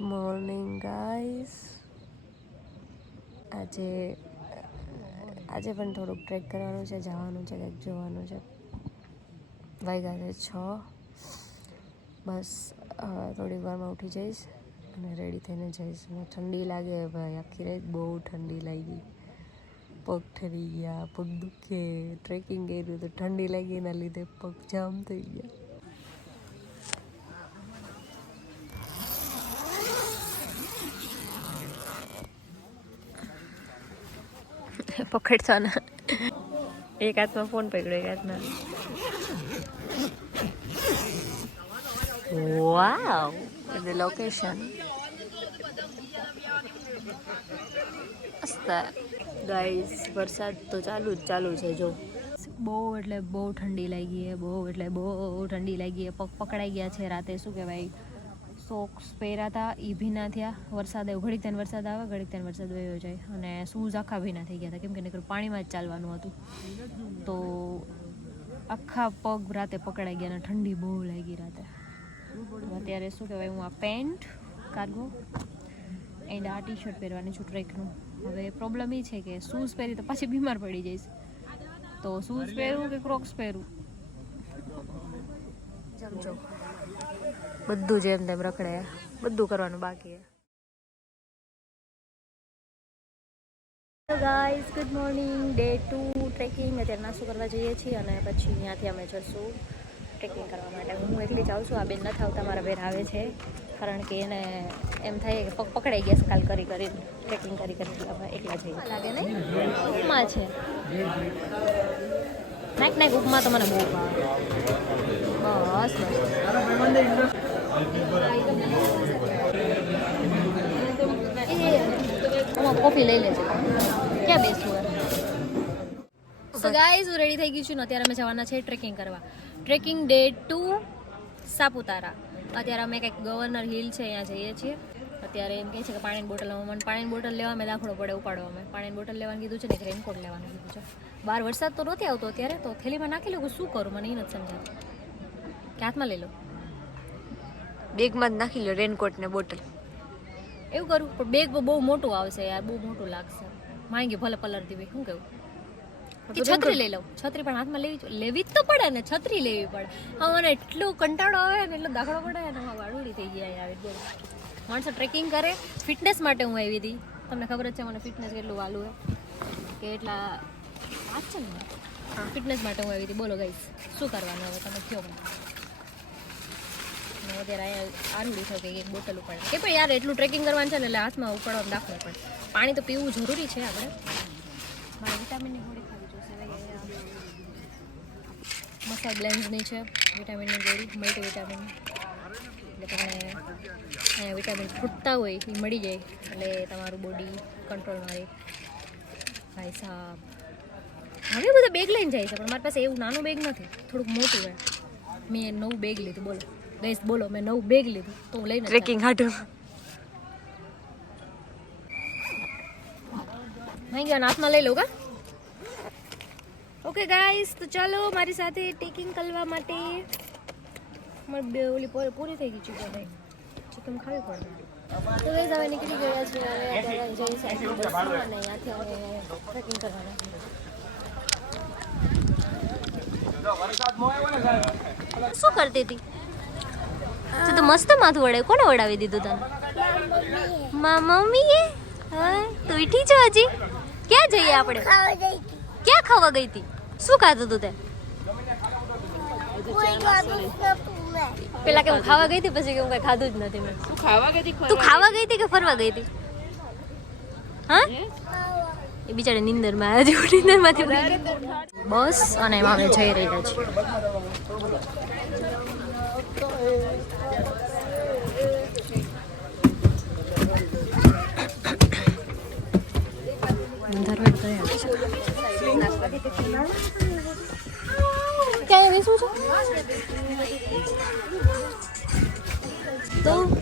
Morning guys આજે આજે પણ થોડુંક ટ્રેક કરવાનું છે, જવાનું છે, કંઈક જોવાનું છે. વાગ્યા છે છ. બસ થોડીક વારમાં ઉઠી જઈશ અને રેડી થઈને જઈશ. અને ઠંડી લાગે ભાઈ, આખી રાત બહુ ઠંડી લાગી. પગ ઠરી ગયા, પગ દુખે. ટ્રેકિંગ કર્યું તો ઠંડી લાગી, એના લીધે પગ જામ થઈ ગયા. પકડતો ને એક હાથમાં ફોન પકડ્યો એક હાથમાં વાવ ધ લોકેશન મસ્ત ગાઈસ વરસાદ તો ચાલુ જ ચાલુ છે જો બહુ એટલે બહુ ઠંડી લાગી છે બહુ એટલે બહુ ઠંડી લાગી છે પગ પકડાઈ ગયા છે રાતે શું કહેવાય? સોક્સ પહેર્યા હતા એ ભીના થયા. વરસાદ આવ્યો ઘડીક ત્યાં વરસાદ આવે, ઘડીક ત્યાં વરસાદ વયો જાય. અને શૂઝ આખા ભીના થઈ ગયા હતા. કેમ કે નકર પાણીમાં જ ચાલવાનું હતું. તો આખા પગ રાતે પકડાઈ ગયા અને ઠંડી બહુ લાગી રાતે. અત્યારે શું કહેવાય, હું આ પેન્ટ કાર્ગો એન્ડ આ ટી શર્ટ પહેરવાની છું ટ્રેકનું હવે પ્રોબ્લેમ એ છે કે શૂઝ પહેરી તો પાછી બીમાર પડી જઈશ. તો શૂઝ પહેરું કે ક્રોક્સ પહેરું? સમજો બધું જેમ તેમ રખડે. બધું કરવાનું બાકી guys good morning day two trekking અત્યારે નાસ્તો કરવા જઈએ છીએ અને પછી ત્યાંથી અમે જશું ટ્રેકિંગ કરવા માટે. હું એકલી જાઉં છું આ બેન નથી આવતા મારા બેન આવે છે. કારણ કે એને એમ થાય કે પગ પકડાઈ ગયા છે કાલ કરી કરી ટ્રેકિંગ કરી કરી અમે એકલા જઈએ. લાગે નહીં? ઉપમા છે. નાક નાક ઉપમા તો મને બહુ ભાવે. બસ બસ. કોફી લઈ લેજો ક્યાં બેસવું સો ગાઈઝ હું રેડી થઈ ગઈ છું અત્યારે અમે જવાના છે ટ્રેકિંગ કરવા. Trekking day two Saputara. અત્યારે અમે કંઈક ગવર્નર હિલ છે, અહીંયા જઈએ છીએ. અત્યારે એમ કહે છે કે પાણીની બોટલ મને પાણીની બોટલ લેવા, મેં દાખલો પડે ઉપાડવા. અમે પાણીની બોટલ લેવાનું કીધું છે ને રેનકોટ લેવાનું કીધું છે. બહાર વરસાદ તો નથી આવતો અત્યારે, તો થેલીમાં નાખી લઉં શું કરું, મને એ નથી સમજાતું. કે હાથમાં લઈ લો. બેગમાં જ નાખી લો રેનકોટ ને બોટલ એવું કરું પણ બેગ બહુ મોટું આવશે યાર બહુ મોટું લાગશે. માંગી ભલે પલરતી ભાઈ શું કેવું? છત્રી લઈ લઉં છત્રી પણ હાથમાં લેવી લેવી જ તો પડે ને છત્રી લેવી પડે. હા મને એટલો કંટાળો આવે ને એટલો દાખલો પડે ને વાળુડી થઈ ગયા આવી બોલ. માણસો ટ્રેકિંગ કરે ફિટનેસ માટે હું આવી હતી. તમને ખબર જ છે મને ફિટનેસ કેટલું વાલું હે કે એટલા વાત છે ને? ફિટનેસ માટે હું આવી હતી. બોલો ગાઈસ શું કરવાનું હવે તમે કયો? મને ને અત્યારે અહીંયા આરુડી થઈ ગઈ એક બોટલ ઉપાડે. કે પણ યાર એટલું ટ્રેકિંગ કરવાનું છે ને એટલે હાથમાં ઉપાડવાનું દાખલો પડે પાણી તો પીવું જરૂરી છે આપણે. મારે વિટામિનની ગોળી ખાવી જોઈશે મસાજ બ્લેન્ડની છે. વિટામિનની ગોળી મલ્ટી વિટામિન એટલે તમને અહીંયા વિટામિન ખૂટતા હોય એ મળી જાય. એટલે તમારું બોડી કંટ્રોલમાં રહે ભાઈ સાહેબ હવે બધા બેગ લઈને જાય છે પણ મારી પાસે એવું નાનું બેગ નથી. થોડુંક મોટું હોય. મેં નવું બેગ લીધું બોલો. ગઈશ બોલો મેં નવું બેગ લીધું તો હું લઈને ટ્રેકિંગ હાટું ભાઈ ગયા હાથમાં લઈ લઉં કા ઓકે ગાઈસ તો ચાલો મારી સાથે ટેકિંગ કરવા માટે મારી બે ઓલી પૂરી પૂરી થઈ ગઈ છે ભાઈ ચિકન ખાવી પડે તો ગઈસ હવે નીકળી ગયા છે હવે અત્યારે જઈ સાઈડ બસમાં અને અહીંયાથી અમે ટ્રેકિંગ કરવાના શું કરતી હતી તું તો મસ્ત માથું વળે. કોને વડાવી દીધું તને? મા મમ્મીએ? હા તું ઈઠી છો હજી? ક્યાં જઈએ આપણે? ક્યાં ખાવા ગઈ હતી શું ખાધું તું તે? પેલા કે હું ખાવા ગઈ હતી પછી કે હું કઈ ખાધું જ નથી મેં. તું ખાવા ગઈ હતી તું ખાવા ગઈ હતી કે ફરવા ગઈ હતી હા? એ બિચારી નિંદરમાં આવ્યા છે નિંદરમાંથી. બસ અને એમાં અમે જઈ રહ્યા છીએ.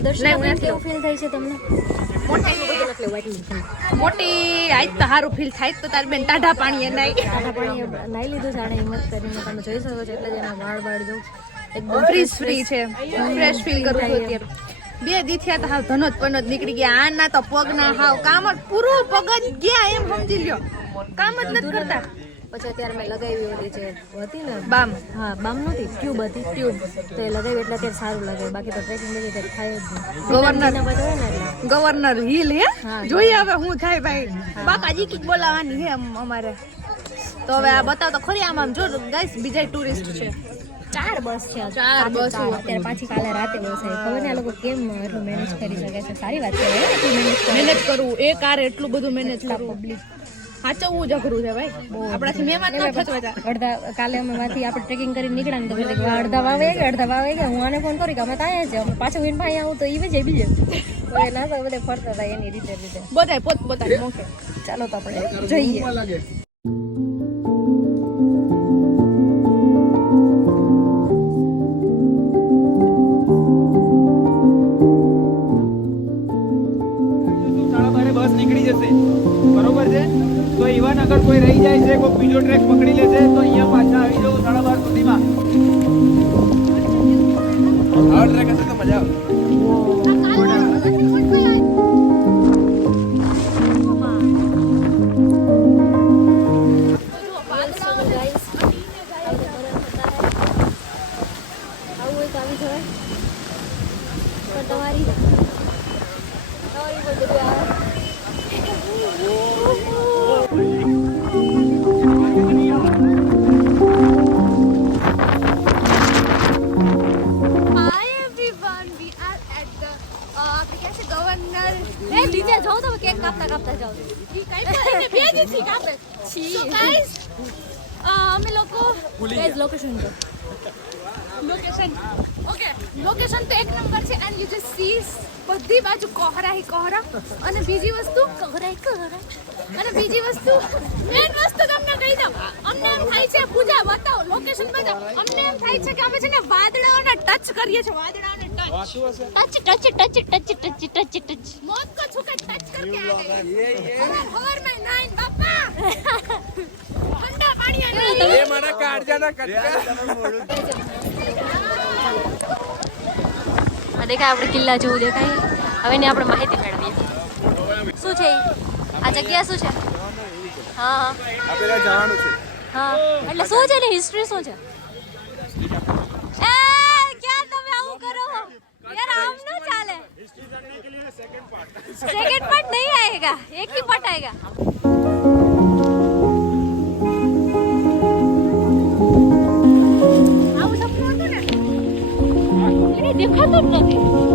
દર્શન કેવું ફીલ થાય છે તમને? મોટી આજ તો સારું ફીલ થાય તો તાર બેન ટાઢા પાણી નાઈ. ટાઢા પાણી નાઈ લીધું છે આને હિંમત કરીને. તમે જોઈ શકો છો એટલે જ એના વાળ વાળ જો એકદમ ફ્રીઝ ફ્રી છે. ફ્રેશ ફીલ કરું છું અત્યારે. બે દીથિયા તો હાવ ધનોજ પનોજ નીકળી ગયા. આના તો પગ ના હાવ કામ જ પૂરું પગ જ ગયા એમ સમજી લ્યો. કામ જ નથી કરતા. પછી અત્યારે મેં લગાવી ઓલી જે હતી ને બામ. હા બામ નહોતી ટ્યુબ હતી ટ્યુબ તો એ લગાવી એટલે અત્યારે સારું લાગે. બાકી તો ટ્રેકિંગ નથી ત્યારે થાય જ ગવર્નર. ગવર્નર હિલ હે? જોઈએ હવે હું થાય ભાઈ. બાકાજી કીક બોલાવાની હે અમ- અમારે. તો હવે આ બતાવ તો ખરી આમ આમ. જો ગાઈસ બીજા ટુરિસ્ટ છે. ચાર બસ છે. ચાર બસ અત્યારે પાછી કાલે રાતે બસ આવી. ખબર ને આ લોકો કેમ એટલું મેનેજ કરી શકે છે. સારી વાત છે. મેનેજ કરવું એ કાર એટલું બધું મેનેજ કરવું પબ્લિક સાચવવું જ અઘરું છે ભાઈ. આપણાથી મહેમાન ન થચવાતા અડધા કાલે અમે માંથી આપણે ટ્રેકિંગ કરીને નીકળ્યા ને તો અડધા વાવે ગયા અડધા વાવે ગયા હું આને ફોન કરી કે અમે ત્યાં છે અમે પાછો વિન ભાઈ આવું તો ઈ બી બીજે. તો એ ના તો બધે ફરતા હતા એની રીતે રીતે. બધાય પોત પોતાની મોકે ચાલો તો આપણે જઈએ. તો ઇવન અગર કોઈ રહી જાય છે, કોઈ બીજો ટ્રેક પકડી લેશે, તો અહીંયા પાછા આવી જવું સાડા બાર સુધીમાં. આ ટ્રેક હશે તો મજા આવે. અને બીજી વસ્તુ મેન વસ્તુ તમને કહી દઉં અમને એમ થાય છે પૂજા બતાવો લોકેશન બતાવો. અમને એમ થાય છે કે અમે છે ને વાદળાઓને ટચ કરીએ છીએ વાદળાઓને touch touch touch touch touch touch touch touch મોત કો છુકે ટચ કરકે આ ગઈ ખબર મે નાઈન બાપા. ઠંડા પાણી આ એ મારા કાળજાના કટકા દેખાય આપણે કિલ્લા જેવું દેખાય. હવે ને આપણે માહિતી મેળવીએ. શું છે આ જગ્યા શું છે હા હા આ પેલા જવાનું છે હા એટલે શું છે એની હિસ્ટ્રી શું છે એ ક્યાં તમે આવું કરો યાર આમ ન ચાલે सेकंड पार्ट नहीं आएगा एक ही पार्ट आएगा આવું સપનું હતું ને એને દેખાતું જ નથી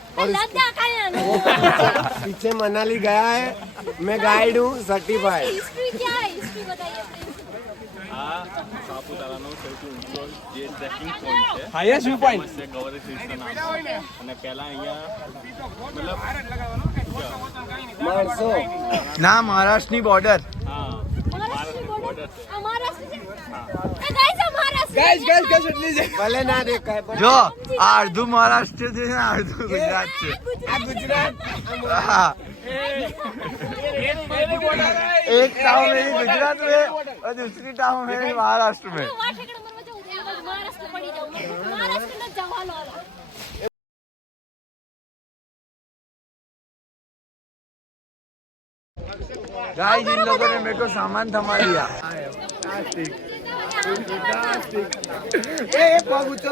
और पीछे मनाली गया है मैं गाइड हूँ सर्टिफाइड હાઈએસ્ટ વ્યૂ પોઈન્ટ અને પહેલા અહીંયા ના મહારાષ્ટ્રની બોર્ડર હા મહારાષ્ટ્રની બોર્ડર અમારા जो आर्दू महाराष्ट्र से है आर्दू गुजरात से एक टाउन है गुजरात में और दूसरी टाउन है महाराष्ट्र में। गाइस इन लोगों ने मेरे को सामान थमा लिया। એ પગ ઊંચો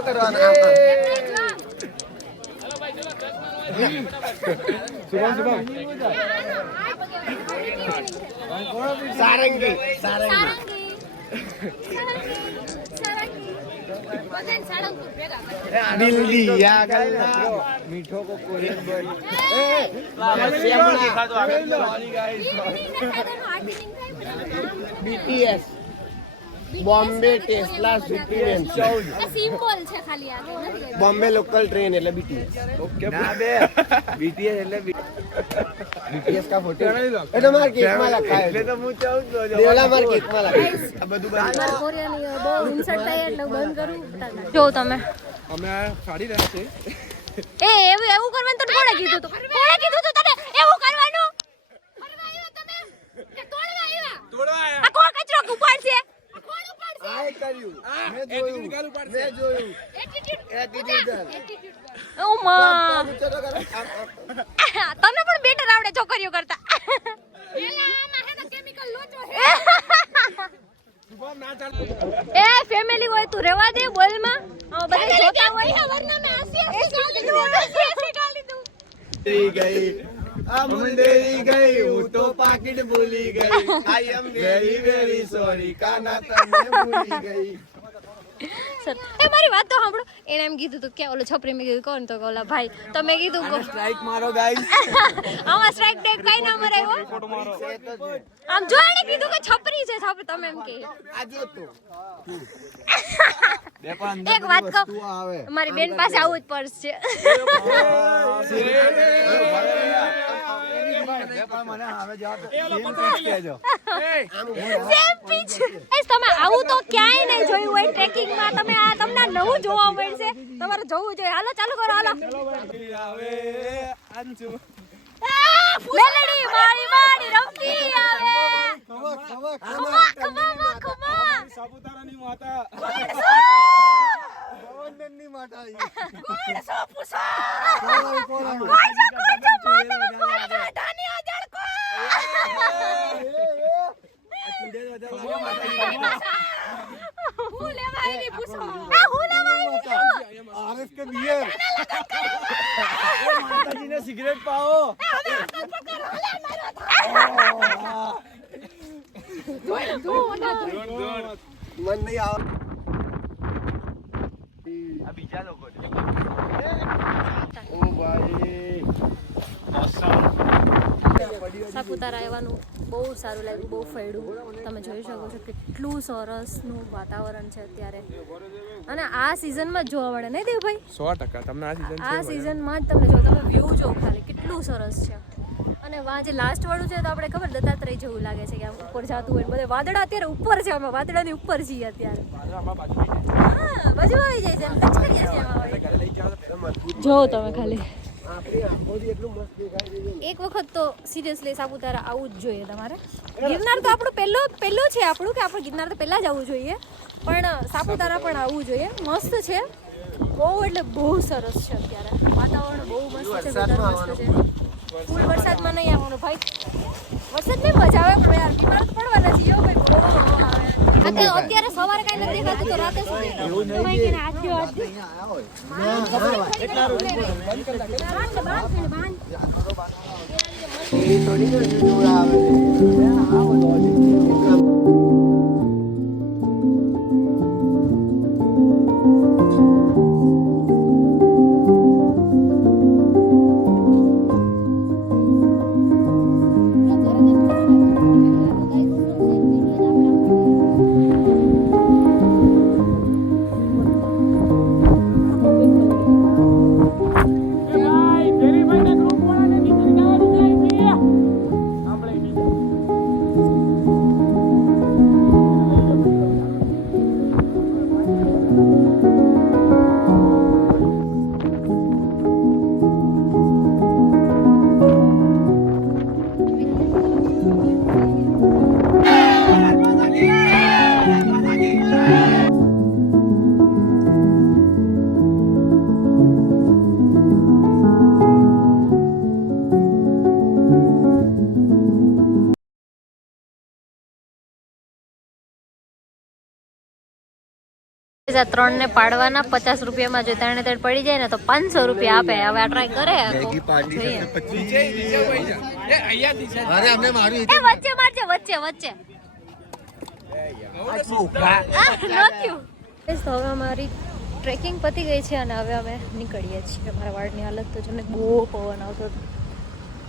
મીઠો BTS Bombay Tesla city rain symbol છે ખાલી આ બોમ્બે લોકલ ટ્રેન એટલે બીટીએસ. ના બે. BTS એટલે બીટીએસ કા ફોટો એટલે મારા કેકમાં લખાય એટલે તો હું જ છું. દેવલા મારા કેકમાં લખાય. આ બધું બંધ કોરિયાની બહુ ઇન્સર્ટ થાય એટલે બંધ કરું. જો તમે. અમે આ સાડી રહ્યા છે. એ એવું એવું કરવાનું તો કોણે કીધું તો? કોણે કીધું તો તને? એવું કરવાનું? તોડવા આવ્યા તમે? તોડવા આવ્યા? તોડવા. આ કોણ કચરો ઉપાડશે આ કોણ કર્યું. મેં જોયું. મેં જોયું. એટીટ્યુડ એટીટ્યુડ એટીટ્યુડ ઓ માં ઊંચો તો કરો. આમ, આમ. તને પણ બેટર આવડે છોકરીઓ કરતા. એ ફેમિલી હોય તું રેવા દે બોલમાં. બધા જોતા હોય. વરના મે આસી આસી ગાલી દઉં ગઈ. અમુલ ડરી ગઈ, હું પાકીટ ભૂલી ગઈ. I am very very sorry Kana તમને ગઈ. એ મારી વાત તો સાંભળો એને એમ કીધું તું કે ઓલો છોપરી મેં કીધું કોણ તો ઓલા ભાઈ તો મેં કીધું કો- સ્ટ્રાઇક મારો ગાઈસ આમાં સ્ટ્રાઇક ડે કઈ ના મરાયો. આમ જો એને કીધું કે છોપરી છે છોપરી તમે એમ કે આ તો એક વાત કહું મારી બેન પાસે આવું જ પર્સ છે તમે આવું તો ક્યાંય નહીં જોયું હોય ટ્રેકિંગમાં. તમે આ તમને નવું જોવા મળશે. તમારે જોવું જોઈએ. હાલો ચાલુ કરો હાલો. મેલડી મારી મારી રમતી આવે. ખવા ખવા ખમા ખમા ખમા. સાપુતારાની માતા. પવનની માતા હું લેવા આવી પૂછો? આ હું લેવા આવી છું. કે નિયર માતાજીને સિગરેટ પાવો. મન નહીં આવે. આ બીજા લોકો ઓ ભાઈ સાપુતારા આવવાનું બહુ સારું લાગ્યું બહુ ફળ્યું. તમે જોઈ શકો છો કેટલું સરસનું વાતાવરણ છે અત્યારે. અને આ સિઝનમાં જ જોવા મળે નહીં દેવભાઈ? સો ટકા તમને આ સિઝન આ સિઝનમાં જ તમે જો તમે વ્યૂ જો ખાલી કેટલું સરસ છે. અને વાં જે લાસ્ટ વાળું છે તો આપણે ખબર દત્તાત્રેય જેવું લાગે છે કે આમ ઉપર જતું હોય બધે. વાદળા અત્યારે ઉપર છે અમે વાદળાની ઉપર છીએ અત્યારે. હા બાજુ આવી જાય છે. જો તમે ખાલી. એક વખત તો સિરિયસલી સાપુતારા આવવું જ જોઈએ તમારે. ગિરનાર તો આપણું પહેલો પહેલો છે આપણું કે આપણે ગિરનાર તો પહેલાં જ આવવું જોઈએ. પણ સાપુતારા પણ આવવું જોઈએ. મસ્ત છે. બહુ એટલે બહુ સરસ છે અત્યારે. વાતાવરણ બહુ મસ્ત છે weather મસ્ત છે. ફૂલ વરસાદમાં નહીં આવવાનું ભાઈ. વરસાદ નહીં મજા આવે પણ યાર બીમાર તો પડવાના છીએ હો ભાઈ બહુ બહુ આવે અત્યારે સવારે કાંઈ નથી દેખાતું તો રાતે શું થોડી આવે. આ ત્રણ ને પાડવાના પચાસ રૂપિયામાં જો ત્રણે ત્રણ પડી જાય ને તો પાંચસો રૂપિયા આપે. હવે આ ટ્રાય કરે. વચ્ચે મારજે વચ્ચે વચ્ચે. તો હવે અમારી ટ્રેકિંગ પતી ગઈ છે અને હવે અમે નીકળીએ છીએ. અમારા વાળની હાલત તો જમે બહુ પવન આવતો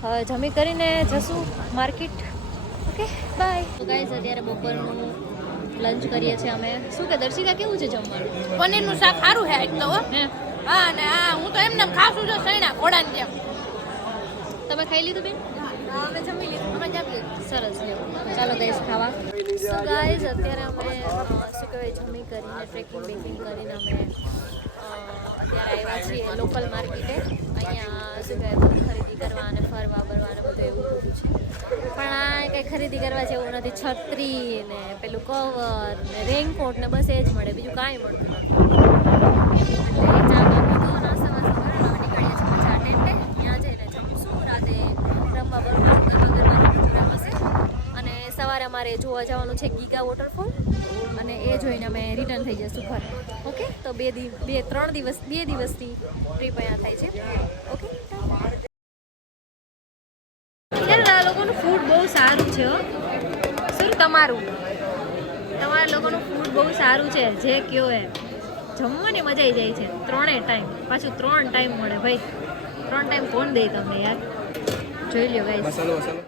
હવે જમી કરીને જશું માર્કેટ. ઓકે બાય તો ગાઈઝ અત્યારે બપોરનું લંચ કરીએ છીએ અમે. શું કે દર્શિકા કેવું છે જમવાનું? પનીરનું શાક સારું છે એક તો હા. ને હા હું તો એમને ખાસું છું સૈણા ઘોડાની જેમ. તમે ખાઈ લીધું બેન? અમે જમી લીધું. અમે જમી લીધું. સરસ ચાલો ગાઈસ ખાવા. સો ગાઈઝ અત્યારે અમે શું કહેવાય જમી કરીને ટ્રેકિંગ બેકિંગ કરીને અમે અત્યારે આવ્યા છીએ લોકલ માર્કેટે અહીંયા શું કહેવાય, બધું ખરીદી કરવા અને ફરવા બરવા ને બધું એવું છે. પણ આ કંઈ ખરીદી કરવા જેવું નથી. છત્રી ને પેલું કવર ને રેનકોટ ને બસ એ જ મળે, બીજું કાંઈ મળતું નથી એટલે ચા બા પીધો, નાસ્તા વાસ્તા કર્યો, હવે નીકળીએ છીએ પાછા ટેન્ટે. ત્યાં જઈને જમશું, રાતે રમવા બરમવા ગરબા ગરબાનો પ્રોગ્રામ હશે. અને સવારે અમારે જોવા જવાનું છે ગીગા વોટરફોલ અને એ જોઈને અમે રિટર્ન થઈ જઈશું ઘર. ઓકે? તો બે દિવસ બે ત્રણ દિવસ બે દિવસની ટ્રીપ અહીંયા થાય છે. ઓકે? યાર આ લોકોનું ફૂડ બહુ સારું છે હો. શું તમારું? તમારા લોકોનું ફૂડ બહુ સારું છે જે કયો એ જમવાની મજા આવી જાય છે ત્રણેય ટાઈમ પાછું ત્રણ ટાઈમ મળે ભાઈ. ત્રણ ટાઈમ કોણ દે તમને યાર? જોઈ લ્યો ગાઈ મસાલો મસાલો.